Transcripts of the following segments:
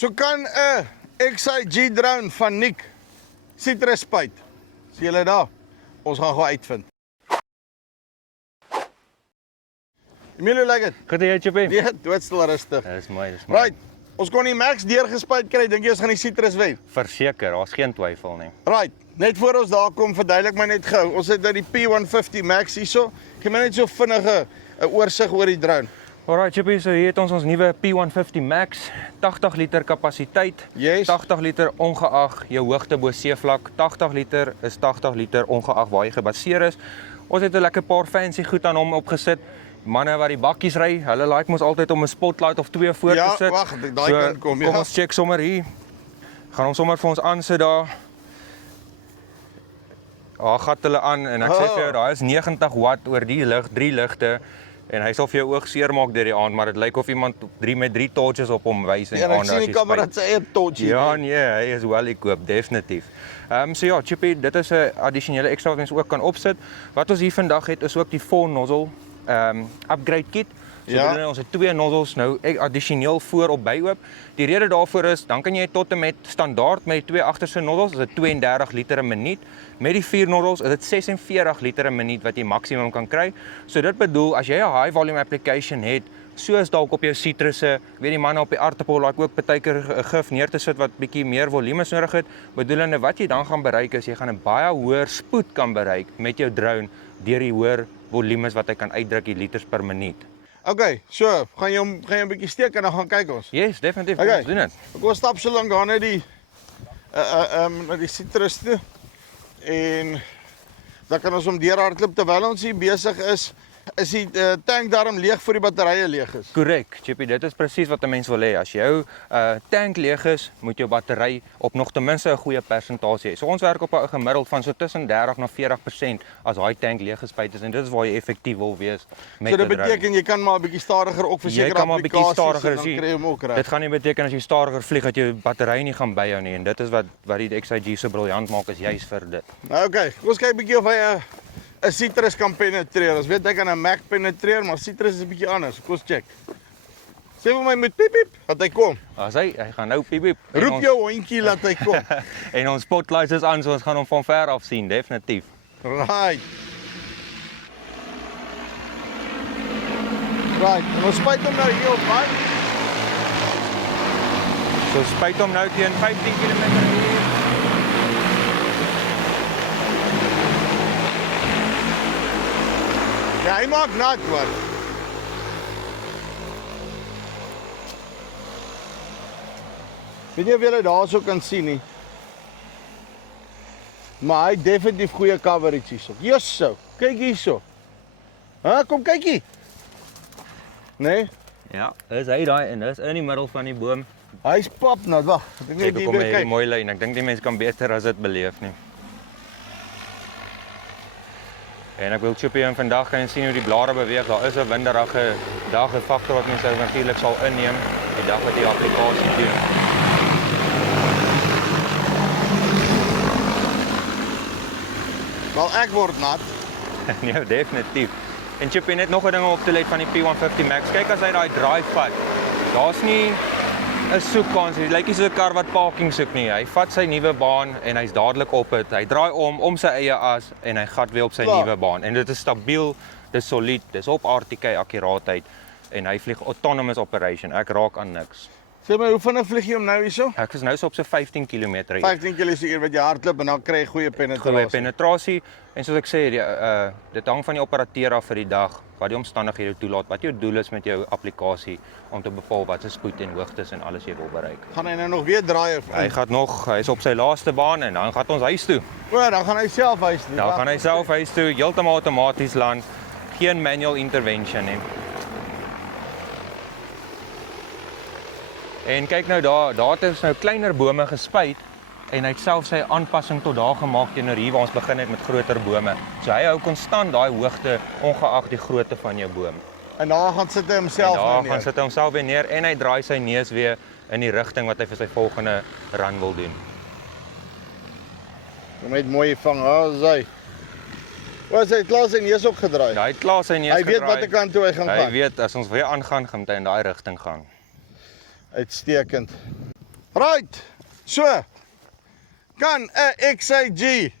So kan 'n XIG drone van Nick citrus spuit. Sien julle daar? Ons gaan gou uitvind. Emilio, like dit? Goed jy, Chippy? Nee, doodstil rustig. Dis mooi, dis mooi. Right. Ons kon die Max deurgespuit kry. Dink jy ons gaan die citrus wen? Verseker, daar's geen twyfel nie. Right. Net voor ons daar kom, verduidelik my net gou. Ons het nou die P150 Max hierso. Gee my net so vinnige 'n oorsig oor die drone. Alright, Chippy, so hier het ons nuwe P150 Max, 80 liter kapasiteit, Yes. 80 liter ongeag jou hoogte bo seevlak, 80 liter is 80 liter ongeag waar jy gebaseer is. Ons het 'n lekker paar fancy goed aan hom opgesit. Manne wat die bakkies ry, hulle like mos altyd om 'n spotlight of twee voor te sit. Ja, wag, daai kant kom, ja. Kom ons check sommer hier. Gaan ons sommer vir ons aansit daar. Gat hulle aan en ek sê vir jou, daar is 90 watt oor die lig, 3 ligte. En hy sal vir jou oog seermaak deur die aand, maar dit lyk of iemand met 3 torches op hom wys Ja, ek sien die kamera se eie torch hier. Ja, nee, hy is wel equipped, definitief. So ja, Chippy, dit is 'n addisionele ekstra wat ons ook kan opsit. Wat ons hier vandag het is ook die 4 nozzle upgrade kit. So Ja. ons het 2 nozzles nou addisioneel voor op by oop. Die rede daarvoor is, dan kan jy tot en met standaard met die 2 agterste nozzles, is dit 32 liter 'n minuut. Met die 4 nozzles is dit 46 liter 'n minuut wat jy maksimum kan kry. So dit bedoel, as jy 'n high volume application het, soos dalk op jou sitrusse, weet die manne op die aardappel laat ook partykeer gif neer te sit wat bietjie meer volume nodig het, bedoelende wat jy dan gaan bereik is, jy gaan 'n baie hoër spoed kan bereik met jou drone deur die hoër volumes wat hy kan uitdruk die liters per minuut. Okay, so, gaan jy 'n bietjie steek en dan gaan kyk ons. Yes, definitief, Okay. ons doen dit. Ek wil stap so lank daar na die na die citrus toe. En dan kan ons hom deurhardloop terwyl ons hier besig is die tank daarom leeg voor die batterye leeg is. Korrek, Chippy, dit is presies wat 'n mens wil hê. As jou tank leeg is, moet jou battery op nog ten minste 'n goeie persentasie hê. So ons werk op 'n gemiddeld van so tussen 30 na 40% as daai tank leeg gespuit is en dit is waar jy effektief wil wees met So dit die drone. beteken jy kan maar 'n bietjie stadiger op vir Jy sekere kan maar 'n bietjie applikasies stadiger en dan kry jy hom ook reg. Dit gaan nie beteken as jy stadiger vlieg dat jou battery nie gaan byhou nie en dit is wat die XIG so briljant maak is juis vir dit. Nou okay, kom ons kyk 'n bietjie of hy 'n citrus kan penetreer. Ons weet hy kan 'n Mac penetreer, maar citrus is 'n bietjie anders. Kom ons check. Sê vir my met piep piep dat hy kom. As hy gaan nou piep piep. en Roep ons- jou hondjie laat hy kom. En ons spotlights is aan, so ons gaan hom van ver af sien, definitief. Right. Right, en ons spuit hom nou hier op by. So spuit hom nou teen 15 km/h. Ja, hy maak nat hoor. Weet jy of julle daarso kan sien nie? Maar hy het definitief goeie coverage hierso. Jesso, kyk hierso. Kom kykie. Nee, Ja, is hy daai en dis in die middel van die boom. hy's pap nat. Wag, ek Kyk net hoe hier kom weer hy hierdie kyk. mooi lyn. Ek dink die mense kan beter as dit beleef nie. En ek wil Chippy en vandag kan jy sien hoe die blare beweeg. Daar is 'n winderige dag, 'n faktor wat mense natuurlik sal inneem die dag wat jy die applikasie doen. Wel ek word nat. Nee, definitief. En Chippy, net nog 'n ding om op te let van die P150 Max. Kyk as hy daai drive vat. Daar's nie 'n soekkans. Hy lyk nie so 'n kar wat parking soek nie. Hy vat sy nuwe baan en hy's dadelik op dit. Hy draai om sy eie as en hy gat weer op sy Klaar. nuwe baan. En dit is stabiel, dis solied, dis op RTK akkuraatheid en hy vlieg autonomous operation. Ek raak aan niks. Sê my, hoe vinnig vlieg jy hom nou hierso? Ek is nou so op so 15 km. 15 km/h wat jy hardloop en dan kry jy goeie penetrasie. Goeie penetrasie en soos ek sê, dit hang van die operateur af vir die dag, wat die omstandighede toelaat, wat jou doel is met jou applikasie om te bepaal wat se spoed en hoogtes en alles jy wil bereik. Gaan hy nou nog weer draai of Hy is op sy laaste baan en dan gaan ons huis toe. O, dan gaan hy self huis toe. Dan gaan hy self huis toe, heeltemal outomaties land, geen manual intervention nie. En kyk nou daar het nou kleiner bome gespuit en hy het self sy aanpassing tot daar gemaak teenoor hier waar ons begin het met groter bome. So hy hou konstant daai hoogte ongeag die grootte van jou boom. En daar gaan sit hy homself En nou daar neer. gaan sit hy homself weer neer en hy draai sy neus weer in die rigting wat hy vir sy volgende run wil doen. Hom het mooi vang, hy. Was hy klaar sy neus opgedraai? Hy het klaar sy neus Hy weet gedraai. watter kant toe hy gaan Hy gaan. weet as ons weer aangaan, gaan hy in daai rigting gaan. Uitstekend. Right. So, kan 'n XIG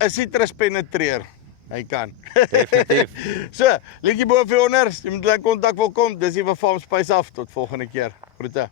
'n sitrus penetreer? Hy kan. Definitief. So, liedjie bo vir onder, jy moet in kontak wil kom. Dis hier van Farm Spice af. Tot volgende keer. Groete.